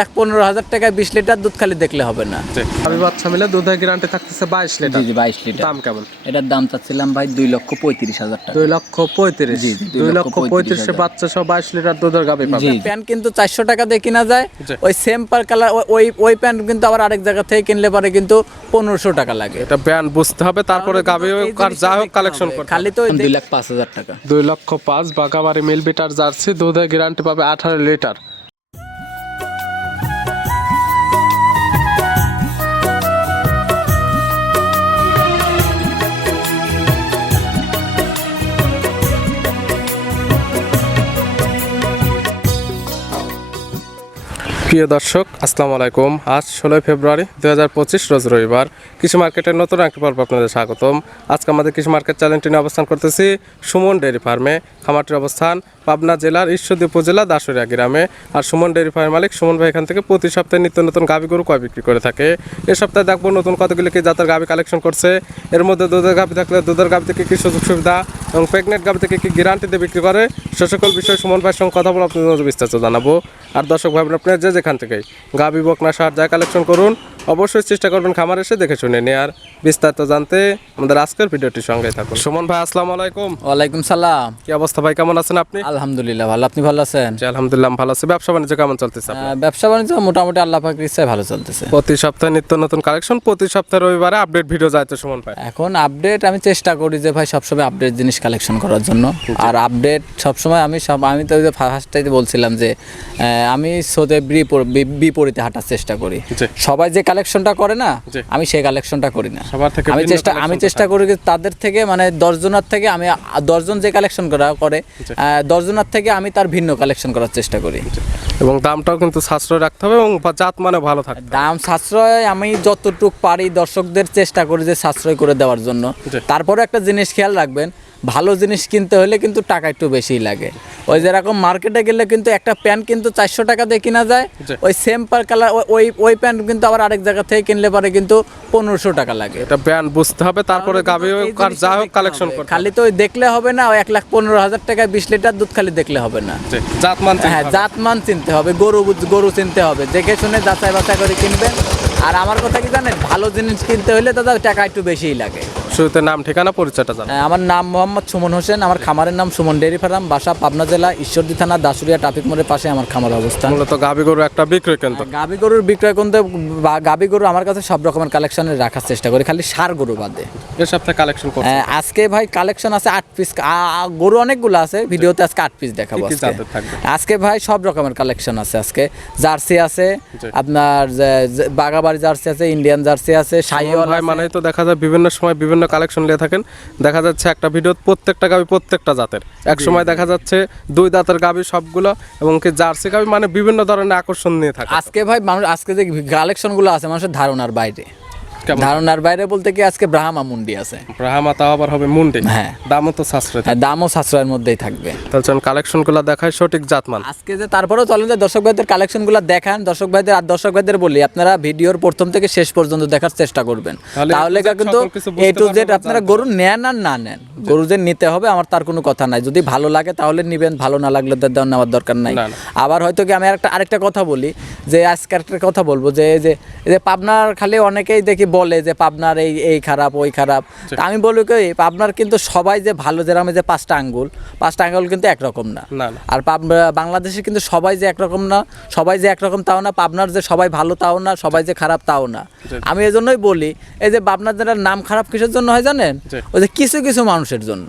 লাখ পনেরো হাজার টাকায় বিশ লিটার দুধ খালি দেখলে হবে না। আমি বাচ্চা মিলে দুধের গ্যারান্টি থাকতেছে বাইশ লিটার। জি জি বাইশ লিটার। দাম কেমন? এটার দাম চাচ্ছিলাম ভাই দুই লক্ষ পঁয়ত্রিশ হাজার টাকা। দুই লক্ষ পঁয়ত্রিশ। জি, দুই লক্ষ পঁয়ত্রিশে বাচ্চা সহ বাইশ লিটার দুধের গাবি পাবে। প্যান্ট কিন্তু চারশো টাকা দিয়ে কিনা যায় ওই সেম পার কালার ওই ওই প্যান্ট কিন্তু আবার আরেক জায়গা থেকে কিনলে পারে কিন্তু পনেরোশো টাকা লাগে। এটা ব্যান্ড বুঝতে হবে তারপরে গাবি আর যা হোক কালেকশন করতে খালি তো দুই লাখ পাঁচ হাজার টাকা। দুই লক্ষ পাঁচ বাগাবাড়ি মিল বিটার জার্সি দুধের গ্যারান্টি পাবে আঠারো লিটার। প্রিয় দর্শক, আসসালামু আলাইকুম। আজ ষোলোই ফেব্রুয়ারি দু হাজার পঁচিশ, রোজ রবিবার। কৃষি মার্কেটের নতুন একটি পর্ব আপনাদের স্বাগতম। আজকে আমাদের কৃষি মার্কেট চ্যানেলটি নিয়ে অবস্থান করতেছি সুমন ডেয়ারি ফার্মে। খামারটির অবস্থান পাবনা জেলার ঈশ্বরদী উপজেলা দাসুরিয়া গ্রামে। আর সুমন ডেয়ারি ফার্মের মালিক সুমন ভাই এখান থেকে প্রতি সপ্তাহে নিত্য নতুন গাভি গরু কয় বিক্রি করে থাকে। এ সপ্তাহে দেখব নতুন কতগুলি কি জাতের গাভী কালেকশন করছে। এর মধ্যে দুধের গাভী থাকলে দুধের গাভি থেকে কী সুযোগ সুবিধা এবং প্রেগনেন্ট গাভি থেকে কী গ্যারান্টি দিয়ে বিক্রি করে। সে সকল বিষয়ে সুমন ভাইয়ের সঙ্গে কথা বলে আপনাদের বিস্তারিত জানাব। আর দর্শক ভাই আপনারা যে যেখান থেকে গাবি বকনা সার যা কালেকশন করুন অবশ্যই চেষ্টা করবেন খামার এসে দেখে শুনে নেয়ার বিস্তারিত জানতে আমাদের আজকের ভিডিওটির সঙ্গে থাকুন। সুমন ভাই আসসালামু আলাইকুম। ওয়ালাইকুম সালাম। কি অবস্থা ভাই কেমন আছেন আপনি? আলহামদুলিল্লাহ ভালো। আপনি ভালো আছেন? জি, আলহামদুলিল্লাহ ভালো আছি। ব্যবসা বাণিজ্য কেমন চলতেছে ব্যবসা বাণিজ্য মোটামুটি আল্লাহ পাকের ইচ্ছায় ভালো চলতেছে। প্রতি সপ্তাহে নিত্য নতুন কালেকশন প্রতি সপ্তাহে রবিবারে আপডেট ভিডিও যাইতে সুমন ভাই। এখন আপডেট আমি চেষ্টা করি যে ভাই সবসময় আপডেট জিনিস কালেকশন করার জন্য। আর আপডেট সবসময় আমি সব আমি তো ফার্স্টটাইতে বলছিলাম যে আমি বি- বিপরীতে হাঁটার চেষ্টা করি। সবাই যে কালেকশনটা করে না আমি সেই কালেকশনটা করি না। সবার থেকে আমি চেষ্টা আমি চেষ্টা করি যে তাদের থেকে মানে দশজনের থেকে আমি দশজন যে কালেকশন করা করে দশজনের থেকে আমি তার ভিন্ন কালেকশন করার চেষ্টা করি। এবং দামটাও কিন্তু সাশ্রয় রাখতে হবে এবং জাত মানে ভালো থাকে দাম সাশ্রয় আমি যতটুকু পারি দর্শকদের চেষ্টা করি যে সাশ্রয় করে দেওয়ার জন্য। তারপরে একটা জিনিস খেয়াল রাখবেন ভালো জিনিস কিনতে হলে কিন্তু টাকা একটু বেশিই লাগে। ওই যেরকম মার্কেটে গেলে কিন্তু একটা প্যান্ট কিন্তু চারশো টাকা দিয়ে কিনা যায় ওই সেম পার কালার ওই ওই প্যান্ট কিন্তু আবার আরেক জায়গা থেকে কিনলে পারে কিন্তু পনেরোশো টাকা লাগে। এটা ব্যান্ড বুঝতে হবে তারপরে গাবি যা হোক কালেকশন। করতে খালি তো ওই দেখলে হবে না ওই এক লাখ পনেরো হাজার টাকায় বিশ লিটার দুধ খালি দেখলে হবে না। জি, জাত মানতে হ্যাঁ জাতমান চিনতে হবে গরু গরু চিনতে হবে। দেখে শুনে যাচাই বাছাই করে কিনবেন। আর আমার কথা কি জানেন? ভালো জিনিস কিনতে হলে দাদা টাকা একটু বেশিই লাগে। শুরুতে নাম ঠিকানা পরিচয়টা জানান আমার নাম মোহাম্মদ সুমন হোসেন আমার খামারের নাম সুমন ডেয়ারি ফার্ম বাসা পাবনা জেলা ঈশ্বরদী থানা দাসুরিয়া ট্রাফিক মোড়ের পাশে আমার খামার অবস্থান। মূলত গাবি গরু একটা বিক্রয় কেন্দ্র। গাবি গরুর বিক্রয় বা গাবি গরু আমার কাছে সব রকমের কালেকশনে রাখার চেষ্টা করি খালি সার গরু বাদে। এ সপ্তাহে কালেকশন করছে? আহ, আজকে ভাই কালেকশন আছে আট পিস গরু অনেকগুলো আছে ভিডিওতে আজকে আট পিস দেখাবো কি কি আজকে। জাতের থাকবে? আজকে ভাই সব রকমের কালেকশন আছে আজকে। জার্সি আছে জি। আপনার যে- যে বাগাবাড়ি জার্সি আছে ইন্ডিয়ান জার্সি আছে শাহিওয়াল ভাই মানে তো দেখা যায় বিভিন্ন সময় বিভিন্ন কালেকশন নিয়ে থাকেন। দেখা যাচ্ছে একটা ভিডিও প্রত্যেকটা গাবি প্রত্যেকটা জাতের। এক সময় দেখা যাচ্ছে দুই দাঁতের গাবি সবগুলো এবং কি জার্সি গাবি মানে বিভিন্ন ধরনের আকর্ষণ নিয়ে থাকে। আজকে ভাই মানুষ আজকে যে কালেকশনগুলো আছে মানুষের ধারণার বাইরে? ধারণার বাইরে বলতে কি আজকে ব্রাহ্মা মুন্ডি আছে। ব্রাহ্মা তাও আবার হবে মুন্ডি? হ্যাঁ। দামও তো সাশ্রয় হ্যাঁ, দামও সাশ্রয়ের মধ্যেই থাকবে। তাহলে কালেকশনগুলো দেখায় সঠিক জাতমান। আজকে যে তারপরেও চলেন যে দর্শক ভাইদের কালেকশনগুলো দেখান দর্শক ভাইদের আর দর্শক ভাইদের বলি আপনারা ভিডিওর প্রথম থেকে শেষ পর্যন্ত দেখার চেষ্টা করবেন। তাহলে কিন্তু এ টু জেড আপনারা গরু নেন আর না নেন গরু যে নিতে হবে আমার তার কোনো কথা নাই। যদি ভালো লাগে তাহলে নিবেন ভালো না লাগলে তার দেওয়ার নেওয়ার দরকার নাই। আবার হয়তো কি আমি একটা আরেকটা কথা বলি যে আজকে একটা কথা বলব যে যে এই যে পাবনার খালি অনেকেই দেখি বলে যে পাবনার এই এই খারাপ ওই খারাপ। তা আমি বলি কি পাবনার কিন্তু সবাই যে ভালো যেরকম যে পাঁচটা আঙ্গুল পাঁচটা আঙ্গুল কিন্তু একরকম না। আর বাংলাদেশে কিন্তু সবাই যে একরকম না সবাই যে একরকম তাও না পাবনার যে সবাই ভালো তাও না সবাই যে খারাপ তাও না। আমি এজন্যই বলি এই যে পাবনার যারা নাম খারাপ কিসের জন্য হয় জানেন? ওই যে কিছু কিছু মানুষের জন্য।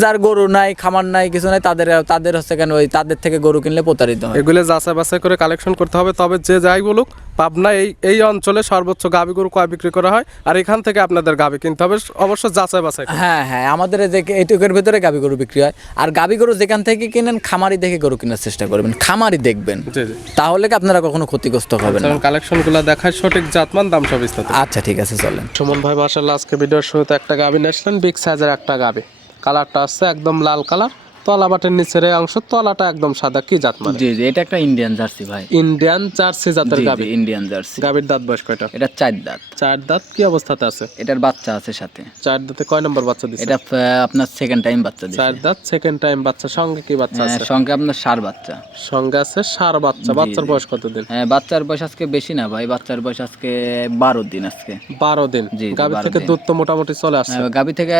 যার গরু নাই খামার নাই কিছু নাই তাদের তাদের হচ্ছে কেন ওই তাদের থেকে গরু কিনলে প্রতারিত হয়। এগুলো যাচাই বাছাই করে কালেকশন করতে হবে তবে যে যাই বলুক পাবনা এই এই অঞ্চলে সর্বোচ্চ গাবি গরু কয় বিক্রি করা হয় আর এখান থেকে আপনাদের গাবি কিনতে হবে। অবশ্য যাচাই বাছাই হ্যাঁ হ্যাঁ আমাদের এই যে এইটুকের ভিতরে গাবি গরু বিক্রি হয়। আর গাবি গরু যেখান থেকে কিনেন খামারি দেখে গরু কেনার চেষ্টা করবেন। খামারি দেখবেন। তাহলে কি আপনারা কখনো ক্ষতিগ্রস্ত হবেন না? যেমন কালেকশনগুলো দেখায় সঠিক জাতমান দাম সব বিস্তারিত। আচ্ছা ঠিক আছে চলেন। সুমন ভাই মার্শাল্লাহ আজকে ভিডিওর শুরুতে একটা গাবি নিয়েছিলেন বিগ সাইজের একটা গাবি কালারটা আসছে একদম লাল কালার। তলা বাটের নিচের অংশ তলাটা একদম সাদা। কি জাত মানে? জি জি এটা একটা ইন্ডিয়ান জার্সি ভাই। ইন্ডিয়ান জার্সি জাতের গাবি ইন্ডিয়ান জার্সি গাবির দাঁত বয়স কয়টা? এটা চার দাঁত। চার দাঁত কি অবস্থাতে আছে? এটার বাচ্চা আছে সাথে। চার দাঁতে কয় নম্বর বাচ্চা দিচ্ছে এটা আপনার সেকেন্ড টাইম বাচ্চা দিচ্ছে চার দাঁত সেকেন্ড টাইম বাচ্চা সঙ্গে কি বাচ্চা হ্যাঁ, আছে? সঙ্গে আপনার সার বাচ্চা। সঙ্গে আছে সার বাচ্চা। বাচ্চার বয়স কতদিন? হ্যাঁ বাচ্চার বয়স আজকে বেশি না ভাই বাচ্চার বয়স আজকে বারো দিন আজকে। বারো দিন? জি, জি, গাভী থেকে দুধ তো মোটামুটি চলে আসছে। হ্যাঁ, গাভী থেকে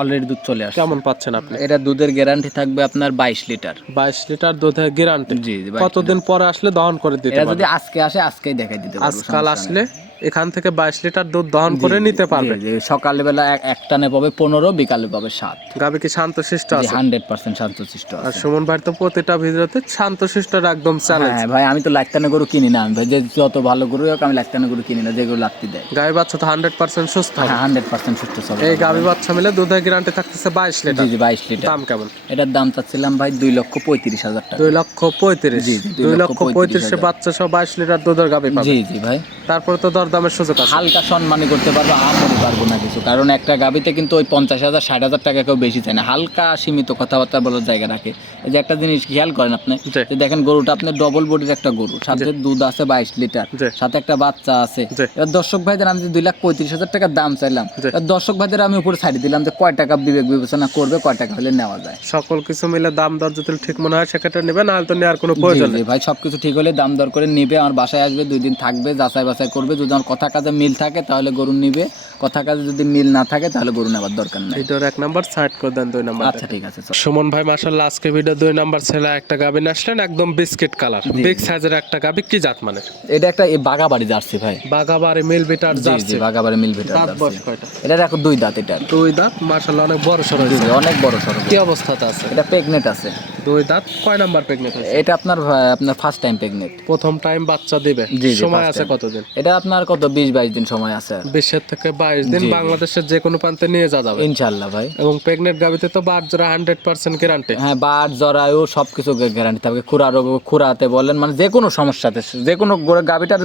অলরেডি দুধ চলে আসে কেমন পাচ্ছেন আপনি? এটা দুধের গ্যারান্টি থাকবে আপনার বাইশ লিটার। বাইশ লিটার দুধের গ্যারান্টি জি জি 22 কতদিন পরে আসলে দহন করে দিতে এটা যদি আজকে আসে আজকেই দেখাই দিতে পারব আজকাল আসলে এখান থেকে বাইশ লিটার দুধ দহন করে নিতে পারবে। সকালবেলা এক- একটানে পাবে পনেরো বিকালে পাবে সাত। গাভী কি শান্ত শিষ্ট আছে? হান্ড্রেড পার্সেন্ট শান্তশিষ্ট আর সুমন ভাই তো প্রতিটা ভিডিওতে শান্ত শিষ্টর একদম চ্যালেঞ্জ হ্যাঁ ভাই আমি তো লাইতানে গরু কিনি না। আমি ভাই যে যত ভালো গরু হোক আমি লাইতানে গরু কিনি না যে গরু লাগতে দেয়। গাভী বাচ্চা তো হান্ড্রেড পার্সেন্ট সুস্থ। হ্যাঁ হান্ড্রেড পার্সেন্ট সুস্থ সব এই গাভী বাচ্চা মিলে দুধের গ্যারান্টি থাকতেছে বাইশ লিটার। জি বাইশ লিটার। দাম কেমন? এটার দাম চাচ্ছিলাম ভাই দুই লক্ষ পঁয়ত্রিশ হাজার টাকা। দুই লক্ষ পঁয়ত্রিশ। জি, দুই লক্ষ পঁয়ত্রিশে বাচ্চা সহ বাইশ লিটার দুধের গাভী পাবে। জি জি ভাই। তারপরে তো দরদামের সুযোগ আছে। হালকা করতে পারব পারব না কিছু। কারণ একটা গাবিতে কিন্তু ওই পঞ্চাশ হাজার ষাট হাজার টাকা কেউ বেশি চায় না। হালকা সীমিত কথাবার্তা বলার জায়গা রাখে। এই যে একটা জিনিস খেয়াল করেন আপনি যে দেখেন গরুটা আপনার ডবল বডির একটা গরু। সাথে দুধ আছে বাইশ লিটার সাথে একটা বাচ্চা আছে। এবার দর্শক ভাইদের আমি যে দুই লাখ পঁয়ত্রিশ হাজার টাকার দাম চাইলাম দর্শক ভাইদের আমি উপরে ছাড়ি দিলাম যে কয় টাকা বিবেক বিবেচনা করবে কয় টাকা হলে নেওয়া যায়। সকল কিছু মিলে দাম দর যদি ঠিক মনে হয় সেক্ষেত্রে নেবে না হলে তো নেওয়ার কোনো প্রয়োজন নেই। ভাই সবকিছু ঠিক হলে দাম দর করে নেবে আমার বাসায় আসবে দুই দিন থাকবে যাচাই বাছাই করবে যদি আমার কথা কাজে মিল থাকে তাহলে গরু নিবে। কথা কাজে যদি মিল না থাকে তাহলে গরু নেওয়ার দরকার নেই। ভিডিওর এক নাম্বার সাইড করে দেন দুই নাম্বার আচ্ছা ঠিক আছে সুমন ভাই মাসাল্লাহ আজকে ভিডিও দুই নাম্বার ছেলে একটা গাবি আসলেন একদম বিস্কিট কালার। বিগ সাইজের একটা গাবি কি জাত মানে এটা একটা এই বাগাবাড়ি জার্সি ভাই। বাগাবাড়ি মিল বিটার জার্সি। বাগাবাড়ি মিল ভেটার দাঁত বয়স কয়টা? এটা দেখো দুই দাঁত এটা দুই দাঁত মাসাল্লাহ অনেক বড় জি, অনেক বড় সড়ো কি অবস্থাতে আছে? এটা প্রেগনেট আছে। দুই দাঁত কয় নাম্বার প্রেগনেন্ট হয়েছে? এটা আপনার আপনার ফার্স্ট টাইম প্রেগনেট প্রথম টাইম বাচ্চা দিবে। সময় আছে কতদিন? এটা আপনার কত বিশ বাইশ দিন সময় আছে আর। বিশের থেকে বাইশ দিন বাংলাদেশের যে কোনো প্রান্তে নিয়ে যাওয়া যাবে। ইনশাল্লাহ ভাই। এবং প্রেগনেন্ট গাবিতে তো বার জোড়া হান্ড্রেড পার্সেন্ট গ্যারান্টি হ্যাঁ জরায়ু সব কিছু গ্যারান্টি থাকবে খুরা রোগ খুরাতে বলেন মানে যে কোনো সমস্যাতে যে কোনো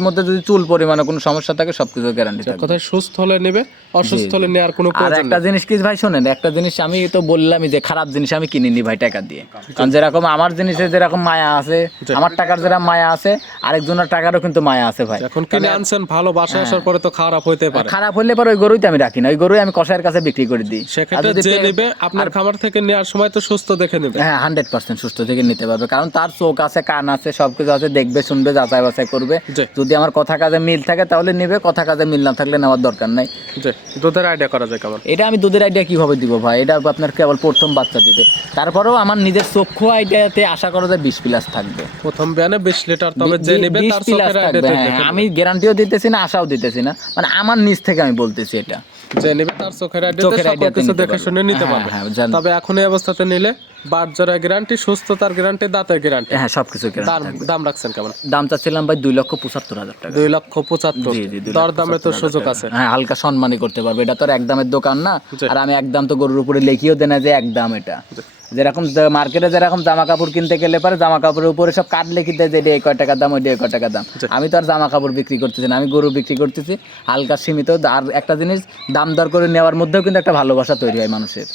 মধ্যে যদি চুল পরিমাণে কোনো সমস্যা থাকে সব কিছু গ্যারান্টি থাকবে। কোথায় সুস্থ হলে নেবে অসুস্থ হলে নেওয়ার কোনো আর একটা জিনিস কি ভাই শোনেন একটা জিনিস আমি তো বললামই যে খারাপ জিনিস আমি কিনিনি ভাই টাকা দিয়ে। কারণ যেরকম আমার জিনিসে যেরকম মায়া আছে আমার টাকার যেরকম মায়া আছে আরেকজনের টাকারও কিন্তু মায়া আছে ভাই। এখন কিনে আনছেন ভালো বাসায় আসার পরে তো খারাপ হইতে পারে। খারাপ হলে পরে ওই গরুই তো আমি রাখি না ওই গরুই আমি কষায়ের কাছে বিক্রি করে দিই। সেক্ষেত্রে যে নিবে আপনার খামার থেকে নেওয়ার সময় তো সুস্থ দেখে নেবে। হ্যাঁ হান্ড্রেড পার্সেন্ট সুস্থ থেকে নিতে পারবে কারণ তার চোখ আছে কান আছে সবকিছু আছে দেখবে শুনবে যাচাই বাছাই করবে। যদি আমার কথা কাজে মিল থাকে তাহলে নিবে কথা কাজে মিল না থাকলে নেওয়ার দরকার নাই। দুধের আইডিয়া করা যায় কেমন এটা আমি দুধের আইডিয়া কীভাবে দিব ভাই? এটা আপনার কেবল প্রথম বাচ্চা দিবে। তারপরেও আমার নিজের চক্ষু আইডিয়াতে আশা করা যায় বিশ প্লাস থাকবে। প্রথম বিয়ানে বিশ লিটার তবে যে নেবে তার চোখের আইডিয়া হ্যাঁ, আমি গ্যারান্টিও দিতেছি না আশাও দিতেছি না। মানে আমার নিজ থেকে আমি বলতেছি এটা। যে নেবে তার চোখের সকল কিছু দেখে শুনে নিতে হ্যাঁ, পারবে। হ্যাঁ, তবে এখন এই অবস্থাতে নিলে জোড়া গ্যারান্টি সুস্থতার গ্যারান্টি দাঁতের গ্যারান্টি হ্যাঁ সবকিছু দাম রাখছেন কেমন? দাম চাচ্ছিলাম ভাই দুই লক্ষ পঁচাত্তর হাজার টাকা। দুই লক্ষ পঁচাত্তর। দর দামে তো সুযোগ আছে। হ্যাঁ হালকা সম্মানই করতে পারবে। এটা তো আর একদমের দোকান না। আর আমি একদম তো গরুর উপরে লেখিও দেয় না যে একদম এটা। যেরকম মার্কেটে যেরকম জামা কাপড় কিনতে গেলে পারে জামা কাপড়ের উপরে সব কার্ড লিখে দেয় যে এই কয় টাকা দাম ওই কয় টাকা দাম। আমি তো আর জামা কাপড় বিক্রি করতেছি না আমি গরু বিক্রি করতেছি। হালকা সীমিত আর একটা জিনিস দাম দর করে নেওয়ার মধ্যেও কিন্তু একটা ভালোবাসা তৈরি হয় মানুষের।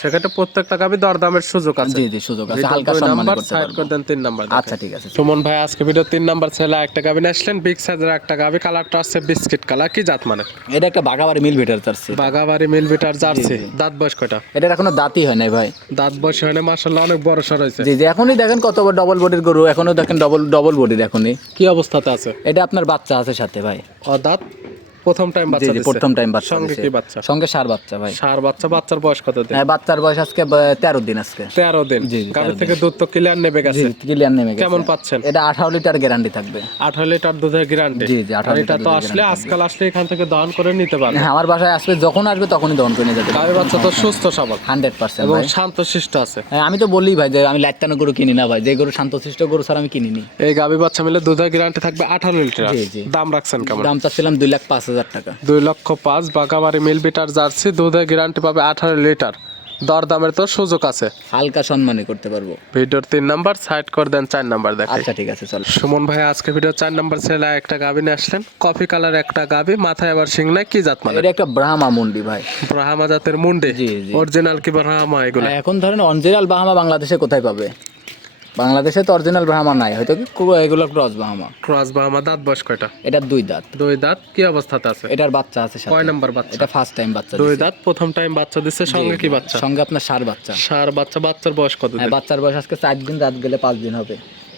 সেক্ষেত্রে প্রত্যেকটা দর দামের সুযোগ আছে। জি জি সুযোগ আছে হালকা সম্মান নাম্বার করতে দেন তিন নাম্বার আচ্ছা ঠিক আছে। সুমন ভাই আজকে ভিডিও তিন নাম্বার ছেলে একটা গাবি আসলেন বিগ সাইজের একটা গাবি কালারটা আছে বিস্কিট কালার কি জাত মানে? এটা একটা বাগাবাড়ি মিল ভেটার চাচ্ছি বাগাবাড়ি মিল বিটার জার্সি দাঁত বয়স কয়টা? এটার এখনও দাঁতই হয় নাই ভাই। দাঁত না মাসাল্লাহ অনেক বড় সর হয়েছে। জি জি এখনই দেখেন কত বড় ডবল বডির গরু এখনও দেখেন ডবল ডবল বডির এখনই। কি অবস্থাতে আছে? এটা আপনার বাচ্চা আছে সাথে ভাই। অদাত দাঁত? প্রথম টাইম বাচ্চা জি প্রথম টাইম বাচ্চা সঙ্গে কি বাচ্চা? সঙ্গে সার বাচ্চা ভাই। সার বাচ্চা বাচ্চার বয়স কত দিন? হ্যাঁ বাচ্চার বয়স আজকে ব- তেরো দিন আজকে। তেরো দিন। গাভি 13 থেকে দুধ তো ক্লিয়ার নেবে জি ক্লিয়ার নেমে গেছে। কেমন পাচ্ছেন? এটা আঠারো লিটার গ্যারান্টি থাকবে। আঠারো লিটার দুধের গ্যারান্টি জি, জি, 18 লিটার তো আসলে আজকাল আসলে এখান থেকে দহন করে নিতে পারবে। হ্যাঁ আমার বাসায় আসবে যখন আসবে তখনই দহন করে নিয়ে গাভি বাচ্চা তো সুস্থ সবল। হান্ড্রেড পার্সেন্ট এবং শান্ত শিষ্ট আছে। হ্যাঁ, আমি তো বলি ভাই যে আমি লাইটানো গরু কিনি না ভাই। যে গরু শান্ত শান্তশিষ্ট গরু স্যার আমি কিনিনি। এই গাভি বাচ্চা মিলে দুধের গ্যারান্টি থাকবে আঠারো লিটার। জি, জি। দাম রাখছেন কেমন? দাম চাচ্ছিলাম দুই লাখ পাঁচ হাজার টাকা। দুই লক্ষ পাঁচ বাগাবাড়ি মিল বিটার জার্সি দুধের গ্যারান্টি পাবে আঠারো লিটার। দরদামের তো সুযোগ আছে। হালকা সম্মানই করতে পারব। ভিডিওর তিন নাম্বার সাইড করে দেন চার নাম্বার দেখে। আচ্ছা ঠিক আছে চলো। সুমন ভাই আজকে ভিডিও চার নাম্বার ছেলে একটা গাবি নিয়ে আসলেন। কফি কালার একটা গাবি মাথায় আবার সিং নাই কি জাত মানে? এটা একটা ব্রাহ্মা মুন্ডি ভাই। ব্রাহ্মা জাতের মুন্ডে? জি, জি। অরিজিনাল কি ব্রাহ্মা এগুলো? এখন ধরেন অরিজিনাল ব্রাহ্মা বাংলাদেশে কোথায় পাবে? বাংলাদেশে তো অরিজিনাল ব্রাহ্মা নাই হয়তো কি? এগুলো ক্রস ব্রাহ্মা ক্রস ব্রাহ্মা দাঁত বয়স কয়টা? এটা দুই দাঁত। দুই দাঁত কি অবস্থাতে আছে? এটার বাচ্চা আছে সাথে। কয় নাম্বার বাচ্চা? এটা ফার্স্ট টাইম বাচ্চা দুই দাঁত প্রথম টাইম বাচ্চা দিচ্ছে সঙ্গে কি বাচ্চা? সঙ্গে আপনার সার বাচ্চা। সার বাচ্চা বাচ্চার বয়স কত হ্যাঁ বাচ্চার বয়স আজকে চার দিন রাত গেলে পাঁচ দিন হবে।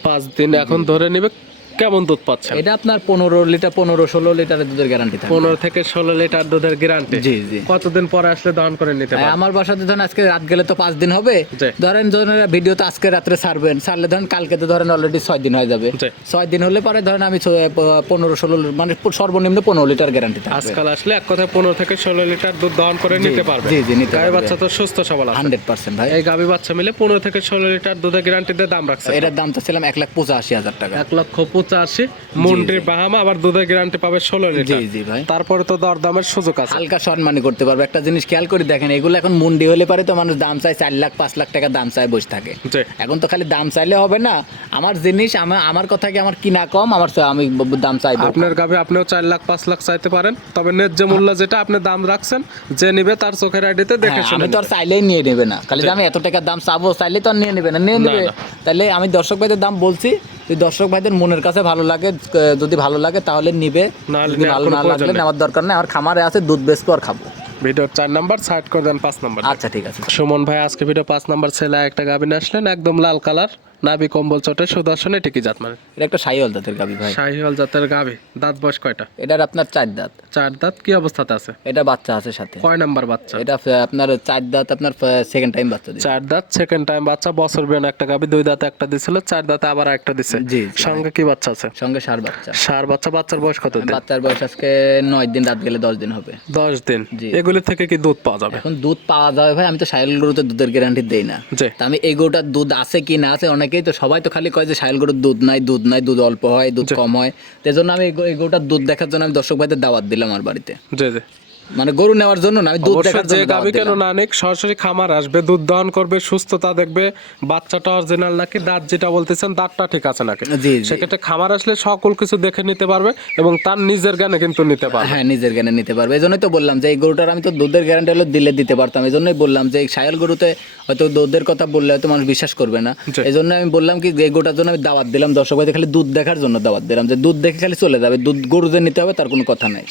পাঁচ দিন এখন ধরে নিবে কেমন দুধ পাচ্ছেন? এটা আপনার পনেরো লিটার পনেরো ষোলো লিটারের দুধের গ্যারান্টি থাকে পনেরো থেকে ষোলো লিটার দুধের গ্যারান্টি জি জি। কতদিন পরে আসলে দহন করে নিতে পারবেন? আমার বাসাতে ধরেন আজকে রাত গেলে তো পাঁচ দিন হবে। ধরেন ধরেন ভিডিও তো আজকে রাত্রে ছাড়বেন। ছাড়লে ধরেন কালকে তো ধরেন অলরেডি ছয় দিন হয়ে যাবে। ছয় দিন হলে পরে ধরেন আমি পনেরো ষোলো মানে সর্বনিম্ন পনেরো লিটার গ্যারান্টি থাকবে। আজকাল আসলে এক কথায় পনেরো থেকে ষোলো লিটার দুধ দহন করে নিতে পারবে জি জি নিতে গাভী বাচ্চা তো সুস্থ সবল হান্ড্রেড পার্সেন্ট ভাই। এই গাভী বাচ্চা মিলে পনেরো থেকে ষোলো লিটার দুধের গ্যারান্টি দিয়ে দাম রাখছে এটার দাম তো ছিলাম এক লাখ পঁচাশি হাজার টাকা। এক লক্ষ পঁচাশি মুন্ডির বাহামা আবার দুধের গ্যারান্টি পাবে ষোলো লিটার। জি ভাই। তারপরে তো দরদামের সুযোগ আছে। হালকা করতে পারবে। একটা জিনিস খেয়াল করে দেখেন এগুলো এখন মুন্ডি হলে পারে তো মানুষ দাম চায় চার লাখ পাঁচ লাখ টাকা দাম চায় বসে থাকে। এখন তো খালি দাম চাইলে হবে না। আমার জিনিস আমার আমার কথা কি আমার কিনা কম আমার আমি দাম চাইব আপনার গাভী আপনিও চার লাখ পাঁচ লাখ চাইতে পারেন। তবে ন্যায্য মূল্য যেটা আপনি দাম রাখছেন যে নিবে তার চোখের আইডিতে দেখে হ্যাঁ, শুনে আমি তো আর চাইলেই নিয়ে নেবে না। খালি আমি এত টাকার দাম চাবো চাইলে তো আর নিয়ে নেবে না। নিয়ে নেবে। তাহলে আমি দর্শক ভাইদের দাম বলছি যদি দর্শক ভাইদের মনের কাছে ভালো লাগে যদি ভালো লাগে তাহলে নিবে। নাহলে যদি ভালো না লাগলে নেওয়ার দরকার নেই। আমার খামারে আছে দুধ বেচবো আর খাব। ভিডিও চার নাম্বার সাইড করে দেন পাঁচ নাম্বার। আচ্ছা ঠিক আছে। সুমন ভাই আজকে ভিডিও পাঁচ নাম্বার ছেলে একটা গাভিন আসলেন একদম লাল কালার। নাভি কম্বল চটে সুদর্শন এটি কি জাত মানে? এটা একটা সাইওয়াল দাঁতের গাবি ভাই। শাহিওয়াল জাতের গাভি। দাঁত বয়স কয়টা? এটার আপনার চার দাঁত। চার দাঁত কি অবস্থাতে আছে? এটা বাচ্চা আছে সাথে। কয় নাম্বার বাচ্চা? এটা আপনার চার দাঁত আপনার সেকেন্ড টাইম বাচ্চা দিচ্ছে চার দাঁত সেকেন্ড টাইম বাচ্চা বছর বেন একটা গাভি দুই দাঁতে একটা দিছিল চার দাঁতে আবার একটা দিছে। জি। সঙ্গে কি বাচ্চা আছে? সঙ্গে সার বাচ্চা। সার বাচ্চা বাচ্চার বয়স কত দিন? বাচ্চার বয়স আজকে নয় দিন রাত গেলে দশ দিন হবে। দশ দিন। এগুলি থেকে কি দুধ পাওয়া যাবে? এখন দুধ পাওয়া যাবে ভাই আমি তো সাইল গরুতে দুধের গ্যারান্টি দেই না। আমি এই গরুটার দুধ আছে কি না আছে অনেকেই তো সবাই তো খালি কয় যে সাইল গরুর দুধ নাই দুধ নাই দুধ অল্প হয় দুধ কম হয়। সেই জন্য আমি এই গরুটার দুধ দেখার জন্য আমি দর্শক ভাইদের দাওয়াত দিলাম আমার বাড়িতে। জি জি। মানে গরু নেওয়ার জন্য না আমি দুধ দেখার জন্য গাভি কেন না অনেক সরাসরি খামার আসবে দুধ দহন করবে সুস্থতা দেখবে বাচ্চাটা অরিজিনাল নাকি দাঁত যেটা বলতেছেন দাঁতটা ঠিক আছে নাকি? সেক্ষেত্রে খামার আসলে সকল কিছু দেখে নিতে পারবে এবং তার নিজের জ্ঞানে কিন্তু নিতে পারবে। হ্যাঁ নিজের জ্ঞানে নিতে পারবে। এই জন্যই তো বললাম যে এই গরুটার আমি তো দুধের গ্যারান্টি হলে দিলে দিতে পারতাম। এই জন্যই বললাম যে এই সায়াল গরুতে হয়তো দুধের কথা বললে হয়তো মানুষ বিশ্বাস করবে না। এই জন্য আমি বললাম কি যে এই গরুটার জন্য আমি দাওয়াত দিলাম। দর্শক ভাইদের খালি দুধ দেখার জন্য দাওয়াত দিলাম। যে দুধ দেখে খালি চলে যাবে। দুধ গরু যে নিতে হবে তার কোনো কথা নাই।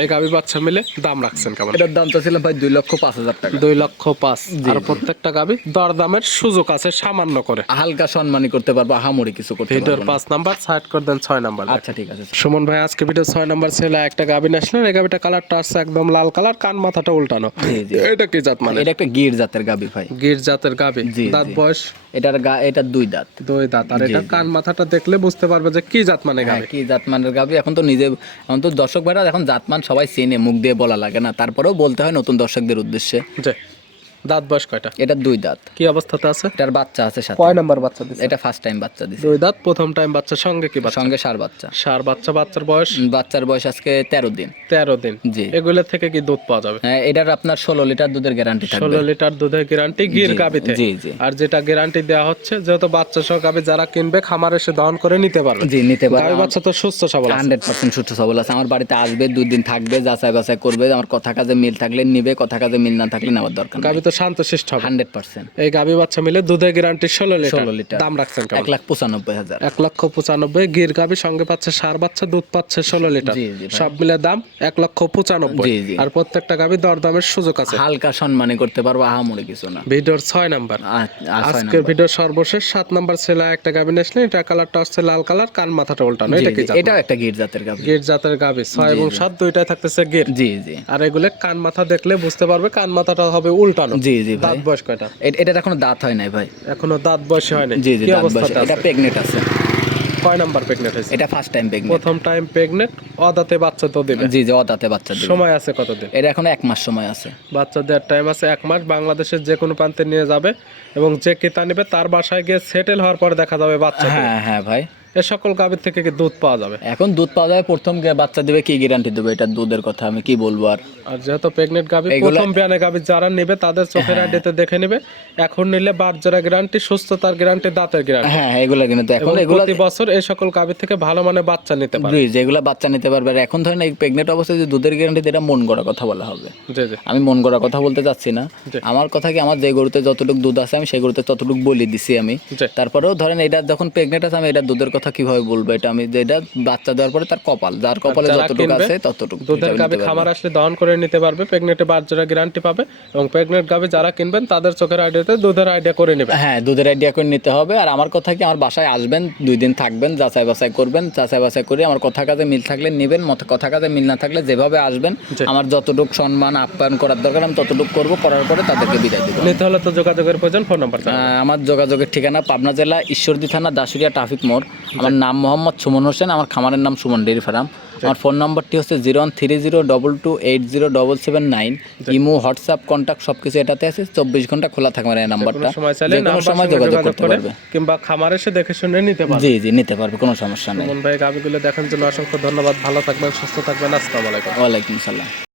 এই গাভি বাচ্চা মিলে দাম রাখছেন কেমন? এটার দাম তো ছিল ভাই দুই লক্ষ পাঁচ হাজার টাকা। দুই লক্ষ পাঁচ। আর প্রত্যেকটা গাভি দরদামের সুযোগ আছে সামান্য করে। হালকা সম্মানী করতে পারব আহামরি কিছু করতে ভিডিওর পাঁচ নাম্বার সাইড করে দেন ছয় নাম্বার। আচ্ছা ঠিক আছে সুমন ভাই আজকে ভিডিও ছয় নাম্বার ছেলে একটা গাভি আসলেন এই গাভিটা কালারটা আসছে একদম লাল কালার কান মাথাটা উল্টানো। এটা কি জাত মানে? এটা একটা গির জাতের গাবি ভাই। গির জাতের জি, দাঁত বয়স? এটার গা এটা দুই দাঁত। দুই দাঁত। আর এটা কান মাথাটা দেখলে বুঝতে পারবে যে কি জাত মানে হ্যাঁ কি জাত মানের গাবি। এখন তো নিজে এখন তো দর্শক ভাইরা এখন জাতমান সবাই চেনে মুখ দিয়ে বলা লাগে না। তারপরেও বলতে হয় নতুন দর্শকদের উদ্দেশ্যে। দাঁত বয়স কয়টা? এটার দুই দাঁত। কি অবস্থাতে আছে? এটার বাচ্চা আছে সাথে। কয় নাম্বার বাচ্চা দিচ্ছে এটা ফার্স্ট টাইম বাচ্চা দিছে। দুই দাঁত প্রথম টাইম বাচ্চার সঙ্গে কি বাচ্চা? সঙ্গে সার বাচ্চা। সার বাচ্চা বাচ্চার বয়স? বাচ্চার বয়স আজকে তেরো দিন। তেরো দিন। জি। এগুলো থেকে কি দুধ পাওয়া যাবে? হ্যাঁ এটার আপনার ষোলো লিটার দুধের গ্যারান্টি থাকবে। ষোলো লিটার দুধের গ্যারান্টি গির গাবিতে জি জি। আর যেটা গ্যারান্টি দেওয়া হচ্ছে যেহেতু বাচ্চা সহ গাবি যারা কিনবে খামার এসে দহন করে নিতে পারবে। জি নিতে পারে গাবি বাচ্চা তো সুস্থ সবল আছে। হান্ড্রেড পার্সেন্ট সুস্থ সবল আছে। আমার বাড়িতে আসবে দুই দিন থাকবে যাচাই বাছাই করবে। আমার কথা কাজে মিল থাকলে নিবে কথা কাজে মিল না থাকলে নেওয়ার দরকার গাবি তো শান্ত শিষ্ট হবে। Hundred percent. এই গাবি বাচ্চা মিলে দুধের গ্যারান্টি ষোলো লিটার। 16 লিটার। দাম রাখছেন এক লাখ পঁচানব্বই হাজার। এক লক্ষ পঁচানব্বই গির গাবি সঙ্গে পাচ্ছে সার বাচ্চা দুধ পাচ্ছে ষোলো লিটার। সব মিলে দাম এক লক্ষ পঁচানব্বই। আর প্রত্যেকটা গাবি দরদামের সুযোগ আছে। হালকা সম্মানে করতে পারব আহামরি কিছু না। ভিডিওর ছয় নাম্বার। আজকের ভিডিও সর্বশেষ সাত নাম্বার ছেলে একটা গাবি আসলে এটা কালারটা হচ্ছে লাল কালার কান মাথাটা উল্টানো। এটা কি এটাও একটা গির জাতের গাভি। গির জাতের গাবি ছয় এবং সাত দুইটাই থাকতেছে গির। জি জি। আর এগুলো কান মাথা দেখলে বুঝতে পারবে কান মাথাটা হবে উল্টানো। জি জি ভাই। দাঁত বয়স কয়টা? এ- এটার এখনও দাঁত হয় নাই ভাই। এখনও দাঁত বয়স হয়নি জি জি কি দাঁত বয়সে। এটা প্রেগনেন্ট আছে। কয় নাম্বার প্রেগনেন্ট হয়েছে? এটা ফার্স্ট টাইম প্রেগনেন্ট প্রথম টাইম প্রেগনেন্ট অদাতে বাচ্চা তো দেবে। জি জি অদাতে বাচ্চা দিবে। সময় আছে কতদিন? এটা এখনও এক মাস সময় আছে। বাচ্চা দেওয়ার টাইম আছে এক মাস বাংলাদেশের যে কোনো প্রান্তে নিয়ে যাবে এবং যে ক্রেতা নেবে তার বাসায় গিয়ে সেটেল হওয়ার পর দেখা যাবে বাচ্চা হ্যাঁ হ্যাঁ ভাই। এ সকল গাভীর থেকে কি দুধ পাওয়া যাবে? এখন দুধ পাওয়া যাবে। প্রথম বাচ্চা দেবে কি গ্যারান্টি দেবে? এটা দুধের কথা আমি কি বলব আর? আর যেহেতু প্রেগনেন্ট গাভী প্রথম বিয়ানে গাভী যারা নেবে তাদের চোখের আইডিতে দেখে নেবে। এখন নিলে বাচ্চারা গ্যারান্টি সুস্থতার গ্যারান্টি দাঁতের গ্যারান্টি হ্যাঁ হ্যাঁ এগুলা কিন্তু এখন এগুলা প্রতি বছর এই সকল গাভী থেকে ভালো মানে বাচ্চা নিতে পারে জি যেগুলা বাচ্চা নিতে পারবে। আর এখন ধরেন এই প্রেগনেন্ট অবস্থায় যে দুধের গ্যারান্টি এটা মন গড়া কথা বলা হবে। জি জি। আমি মন গড়া কথা বলতে চাচ্ছি না। আমার কথা কি আমার যে গরুতে যতটুকু দুধ আছে আমি সেই গরুতে ততটুকু বলে দিছি আমি। তারপরেও ধরেন এটা যখন প্রেগনেন্ট আছে আমি এটা দুধের কথা কীভাবে বলব? এটা আমি এটা বাচ্চা দেওয়ার পরে তার কপাল। যার কপালে যতটুকু আছে ততটুকু। দুধের গাভী খামার আসলে দহন করে নিতে পারবে। প্রেগনেন্টে বাচ্চারা গ্যারান্টি পাবে এবং প্রেগনেন্ট গাভী যারা কিনবেন তাদের চোখের আইডিয়াতে দুধের আইডিয়া করে নেবে। হ্যাঁ দুধের আইডিয়া করে নিতে হবে। আর আমার কথা কি আমার বাসায় আসবেন দুই দিন থাকবেন যাচাই বাছাই করবেন যাচাই বাছাই করে আমার কথা কাজে মিল থাকলে নেবেন মত কথা কাজে মিল না থাকলে যেভাবে আসবেন আমার যতটুকু সম্মান আপ্যায়ন করার দরকার আমি ততটুকু করব করার পরে তাদেরকে বিদায় দেবো। নিতে হলে তো যোগাযোগের প্রয়োজন ফোন নাম্বার আমার যোগাযোগের ঠিকানা পাবনা জেলা ঈশ্বরদী থানা দাসুরিয়া ট্রাফিক মোড়। আমার নাম মোহাম্মদ সুমন হোসেন আমার খামারের নাম সুমন ডেরি ফার্ম। আমার ফোন নাম্বারটি হচ্ছে zero one three zero double two eight zero double seven nine. Imo WhatsApp contact সব কিছু এটাতে আছে। চব্বিশ ঘণ্টা খোলা থাকবে আমার এই নাম্বারটা। সময় যে কোনো সময় যোগাযোগ করতে পারবে। কিংবা খামার এসে দেখে শুনে নিতে পারবে। জি জি নিতে পারবে কোনো সমস্যা নেই। সুমন ভাই গাভীগুলো দেখার জন্য অসংখ্য ধন্যবাদ। ভালো থাকবেন সুস্থ থাকবেন। আসসালামু আলাইকুম। ওয়ালাইকুম সালাম।